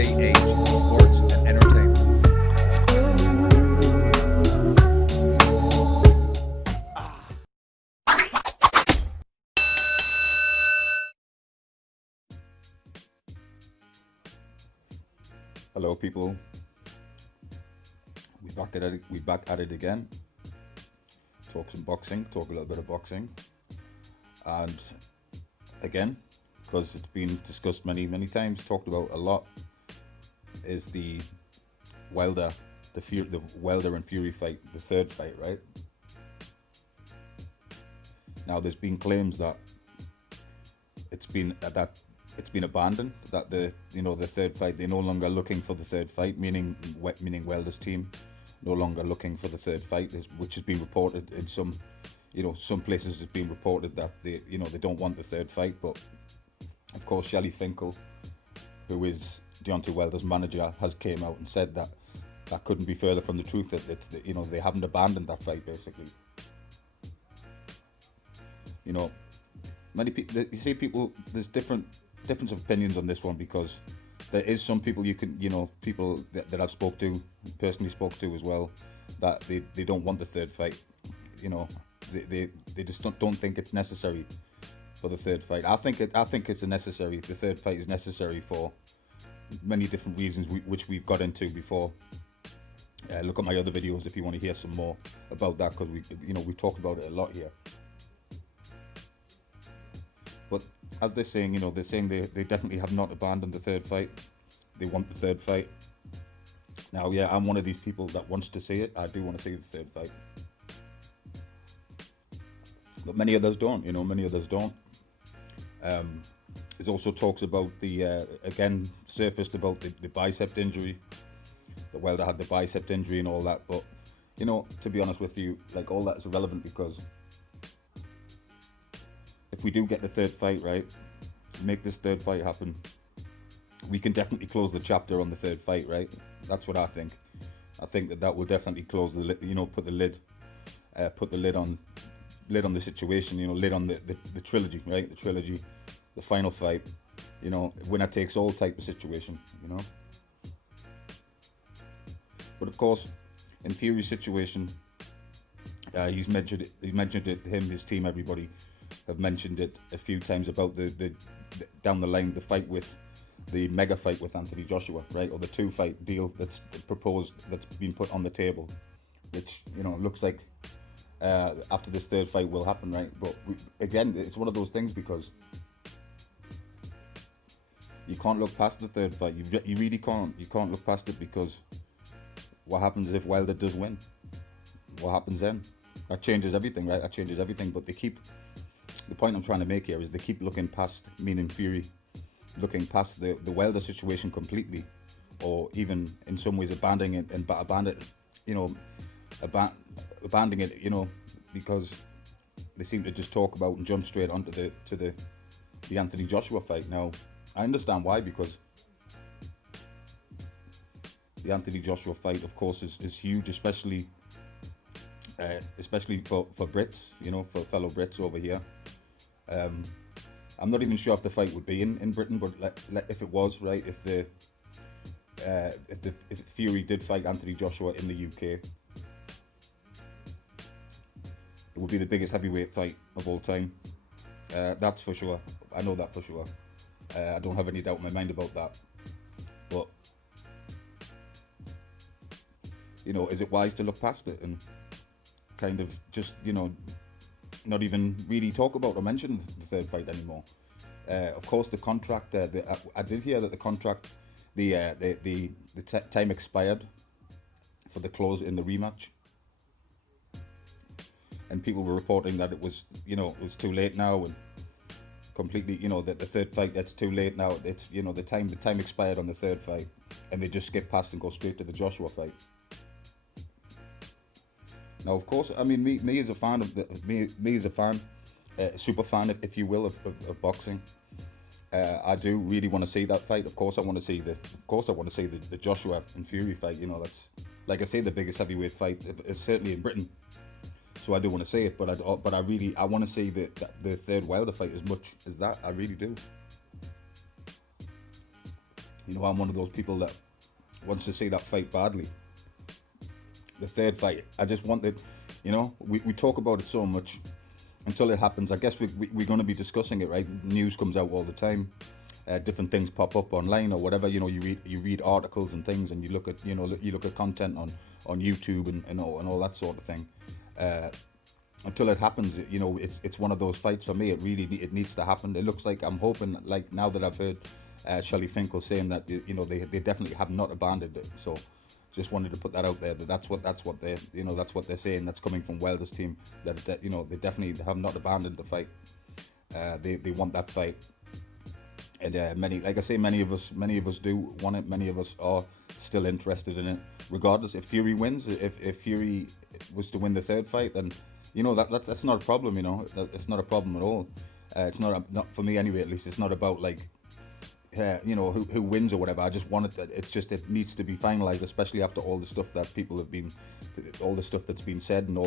RJH Sports and Entertainment. Hello, people. We back at it. We back at it again. Talk some boxing. Talk a little bit of boxing, and again, because it's been discussed many times, talked about a lot, is the Wilder, the Wilder and Fury fight, the third fight, right? Now, there's been claims that it's been abandoned. That the third fight, they're no longer looking for the third fight, meaning Wilder's team no longer looking for the third fight, which has been reported in some places. It's been reported that they don't want the third fight, but of course Shelly Finkel, who is Deontay Wilder's manager, has came out and said that couldn't be further from the truth. That they haven't abandoned that fight, basically. Many people, you see, people, there's difference of opinions on this one, because there is some people people that I've personally spoke to as well, that they don't want the third fight. They just don't think it's necessary for the third fight. I think it's necessary. The third fight is necessary for many different reasons, which we've got into before. Look at my other videos if you want to hear some more about that, because we talked about it a lot here. But as they're saying, they definitely have not abandoned the third fight. They want the third fight. Now, yeah, I'm one of these people that wants to see it. I do want to see the third fight. But many others don't, many others don't. There's also talks about surfaced about the bicep injury. That Wilder had the bicep injury and all that. But, to be honest with you, like, all that is irrelevant, because if we do get the third fight, right, make this third fight happen, we can definitely close the chapter on the third fight, right? That's what I think. I think that will definitely close the lid, put the lid on the situation, lid on the trilogy, right? The trilogy, the final fight, winner takes all type of situation, But of course, in Fury's situation, he's mentioned it, his team, everybody have mentioned it a few times about the down the line, the fight with the mega fight with Anthony Joshua, right? Or the 2-fight deal that's proposed, that's been put on the table, which looks like after this third fight will happen, right? But again, it's one of those things, because you can't look past the third fight. You really can't. You can't look past it, because what happens if Wilder does win? What happens then? That changes everything, right? That changes everything. But the point I'm trying to make here is they keep looking past, meaning Fury, looking past the Wilder situation completely, or even in some ways abandoning it, because they seem to just talk about and jump straight onto the Anthony Joshua fight. Now, I understand why, because the Anthony Joshua fight, of course, is huge, especially for Brits, for fellow Brits over here. I'm not even sure if the fight would be in Britain, but if it was, right, if Fury did fight Anthony Joshua in the UK, it would be the biggest heavyweight fight of all time. That's for sure. I know that for sure. I don't have any doubt in my mind about that. But is it wise to look past it and kind of just not even really talk about or mention the third fight anymore? Of course, the contract. I did hear that the contract, the time expired for the clause in the rematch, and people were reporting that it was too late now, and completely that the third fight, that's too late now. It's the time expired on the third fight, and they just skip past and go straight to the Joshua fight. Now, of course, I mean, me as a fan of me as a fan, super fan, if you will, of boxing. I do really want to see that fight. Of course, I want to see the Joshua and Fury fight. That's, like I say, the biggest heavyweight fight, certainly in Britain. So I do want to see it, but I want to see the third Wilder fight as much as that. I really do. I'm one of those people that wants to see that fight badly. The third fight, I just want it. We talk about it so much until it happens. I guess we're going to be discussing it, right? News comes out all the time. Different things pop up online or whatever. You read articles and things, and you look at content on YouTube and all that sort of thing. Until it happens, it's one of those fights for me. It needs to happen. It looks like I'm hoping, like now that I've heard Shelley Finkel saying that they definitely have not abandoned it. So just wanted to put that out there. That's what they're saying. That's coming from Wilder's team. That they definitely have not abandoned the fight. They want that fight. And many of us do want it. Many of us are still interested in it. Regardless, if Fury wins, if Fury was to win the third fight, then that's not a problem. It's not a problem at all. It's not for me anyway. At least it's not about like who wins or whatever. I just want it. It needs to be finalized, especially after all the stuff that people have been, all the stuff that's been said and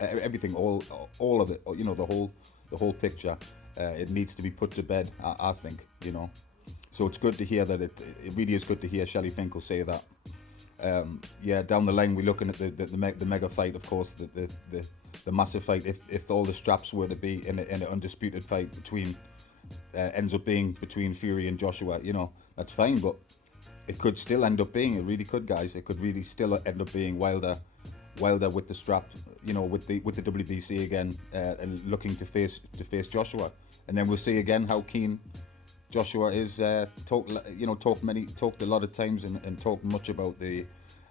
everything, all of it. The whole picture. It needs to be put to bed, I think, So it's good to hear that it really is good to hear Shelley Finkel say that. Down the line we're looking at the mega fight, of course, the massive fight. If all the straps were to be in an undisputed fight ends up being between Fury and Joshua, that's fine, but it could still end up being, it really could, guys. It could really still end up being Wilder with the strap, with the WBC again, and looking to face Joshua. And then we'll see again how keen Joshua is. Talked a lot of times and talked much about the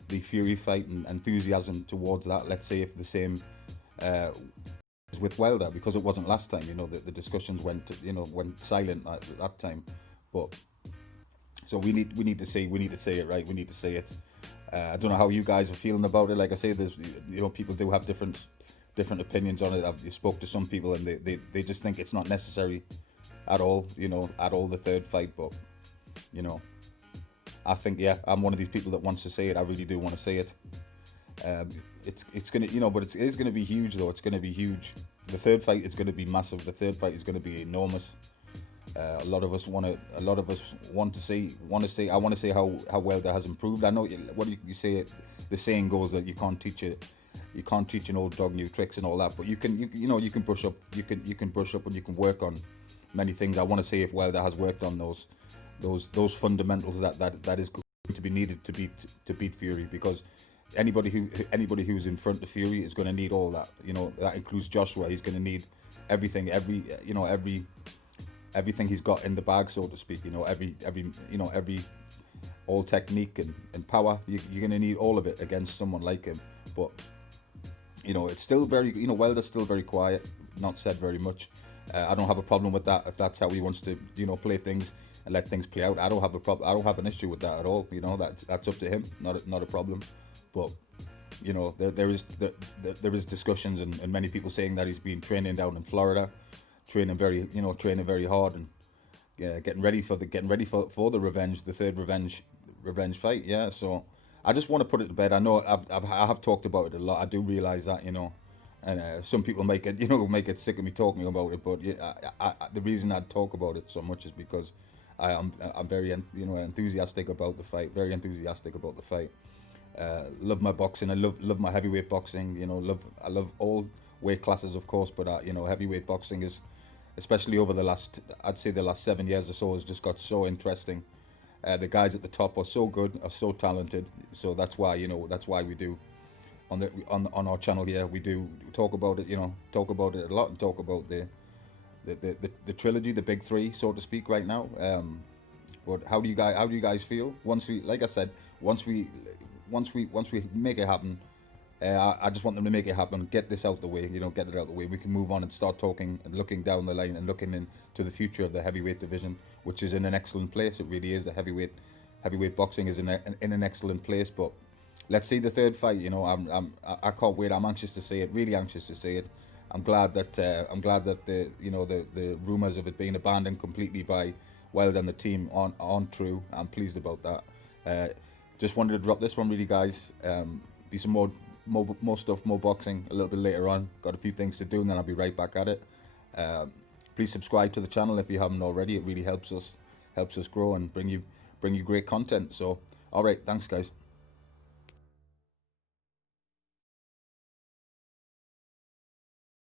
Fury fight and enthusiasm towards that. Let's see if the same is with Wilder, because it wasn't last time. The discussions went silent at that time. But so we need to say it, right? We need to say it. I don't know how you guys are feeling about it. Like I say, there's people do have different opinions on it. I've spoke to some people and they just think it's not necessary at all, the third fight. But I think, I'm one of these people that wants to say it. I really do want to say it. It's gonna, but it is gonna be huge though. It's gonna be huge. The third fight is gonna be massive. The third fight is gonna be enormous. A lot of us want to see. I want to see how Wilder has improved. I know what you say. The saying goes that you can't teach an old dog new tricks and all that, but you can brush up. You can brush up and you can work on many things. I want to see if Wilder has worked on those fundamentals that is going to be needed to beat Fury, because anybody who's in front of Fury is going to need all that. That includes Joshua. He's going to need everything. Everything he's got in the bag, so to speak. Every all technique and power. You're going to need all of it against someone like him. But it's still very, Wilder's still very quiet, not said very much. I don't have a problem with that if that's how he wants to, play things and let things play out. I don't have a problem. I don't have an issue with that at all. That's up to him, not a problem. But there is discussions and many people saying that he's been training down in Florida, training very hard and getting ready for the revenge, the third revenge fight. Yeah, so I just want to put it to bed. I know I have talked about it a lot. I do realize that, and some people make it sick of me talking about it. But the reason I talk about it so much is because I'm very enthusiastic about the fight. Very enthusiastic about the fight. Love my boxing. I love my heavyweight boxing. I love all weight classes, of course, but heavyweight boxing is, especially over the last 7 years or so, has just got so interesting. The guys at the top are so good, are so talented. So that's why we do on our channel here, we do talk about it. Talk about it a lot and talk about the trilogy, the big three, so to speak, right now. But how do you guys feel once we make it happen? I just want them to make it happen, get this out the way, get it out the way. We can move on and start talking and looking down the line and looking into the future of the heavyweight division, which is in an excellent place. It really is. The heavyweight boxing is in an excellent place. But let's see the third fight. I can't wait. I'm anxious to see it. Really anxious to see it. I'm glad that the rumors of it being abandoned completely by Wilder and the team aren't true. I'm pleased about that. Just wanted to drop this one, really, guys. Be some more stuff, more boxing a little bit later on. Got a few things to do and then I'll be right back at it. Please subscribe to the channel if you haven't already. It really helps us grow and bring bring you great content. So, all right, thanks, guys.